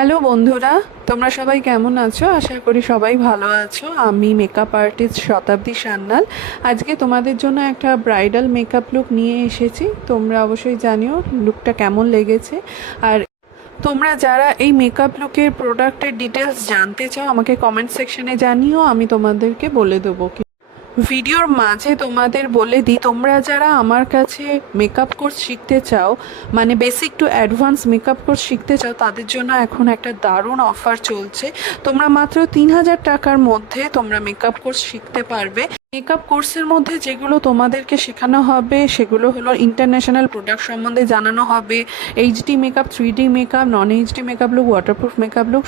Hello বন্ধুরা, তোমরা সবাই কেমন আছো? আশা করি সবাই ভালো আছো। আমি মেকআপ আর্টিস্ট শতাব্দী সান্যাল। আজকে তোমাদের জন্য একটা ব্রাইডাল মেকআপ লুক নিয়ে এসেছি। তোমরা অবশ্যই জানিও লুকটা কেমন লেগেছে। আর তোমরা যারা এই মেকআপ লুকের প্রোডাক্টের ডিটেলস জানতে চাও আমাকে কমেন্ট সেকশনে জানিও, আমি তোমাদেরকে বলে দেবো। ভিডিওর মাঝে তোমাদের বলে দিই, তোমরা যারা আমার কাছে মেকআপ কোর্স শিখতে চাও, মানে basic to advance makeup course শিখতে চাও, তাদের জন্য এখন একটা দারুণ অফার চলছে। তোমরা মাত্র 3,000 টাকার মধ্যে তোমরা মেকআপ কোর্স শিখতে পারবে। মেকআপ কোর্সের মধ্যে যেগুলো তোমাদেরকে শেখানো হবে সেগুলো হলো ইন্টারন্যাশনাল প্রোডাক্ট সম্বন্ধে জানানো হবে, এইচডি মেকআপ, 3D মেকআপ, নন HD makeup look, waterproof makeup look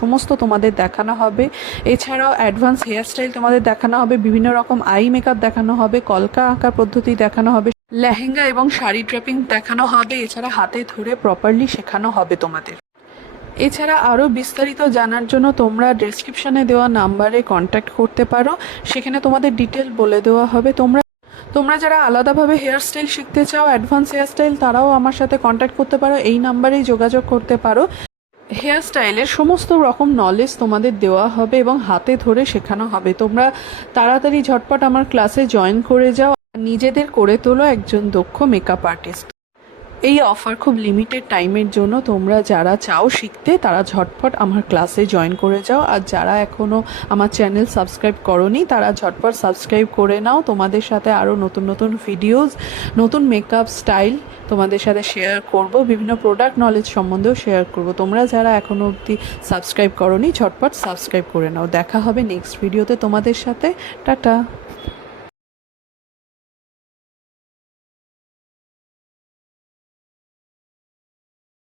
সমস্ত তোমাদের দেখানো হবে। এছাড়াও অ্যাডভান্স হেয়ারস্টাইল তোমাদের দেখানো হবে, বিভিন্ন রকম আই মেকআপ দেখানো হবে, কলকা আঁকার পদ্ধতি দেখানো হবে, লেহেঙ্গা এবং শাড়ি ড্রেপিং দেখানো হবে। এছাড়া হাতে ধরে প্রপারলি শেখানো হবে তোমাদের। এছাড়া আরও বিস্তারিত জানার জন্য তোমরা ডেসক্রিপশানে দেওয়া নাম্বারে কন্ট্যাক্ট করতে পারো, সেখানে তোমাদের ডিটেল বলে দেওয়া হবে। তোমরা যারা আলাদাভাবে হেয়ারস্টাইল শিখতে চাও, অ্যাডভান্স হেয়ারস্টাইল, তারাও আমার সাথে কন্ট্যাক্ট করতে পারো, এই নাম্বারেই যোগাযোগ করতে পারো। হেয়ারস্টাইলের সমস্ত রকম নলেজ তোমাদের দেওয়া হবে এবং হাতে ধরে শেখানো হবে। তোমরা তাড়াতাড়ি ঝটপট আমার ক্লাসে জয়েন করে যাও, নিজেদের করে তোলো একজন দক্ষ মেকআপ আর্টিস্ট। এই অফার খুব লিমিটেড টাইমের জন্য। তোমরা যারা চাও শিখতে তারা ঝটপট আমার ক্লাসে জয়েন করে যাও। আর যারা এখনও আমার চ্যানেল সাবস্ক্রাইব করোনি তারা ঝটপট সাবস্ক্রাইব করে নাও। তোমাদের সাথে আরও নতুন নতুন ভিডিওস, নতুন মেকআপ স্টাইল তোমাদের সাথে শেয়ার করব, বিভিন্ন প্রোডাক্ট নলেজ সম্বন্ধেও শেয়ার করব। তোমরা যারা এখনও অবধি সাবস্ক্রাইব করোনি ঝটপট সাবস্ক্রাইব করে নাও। দেখা হবে নেক্সট ভিডিওতে তোমাদের সাথে। টাটা।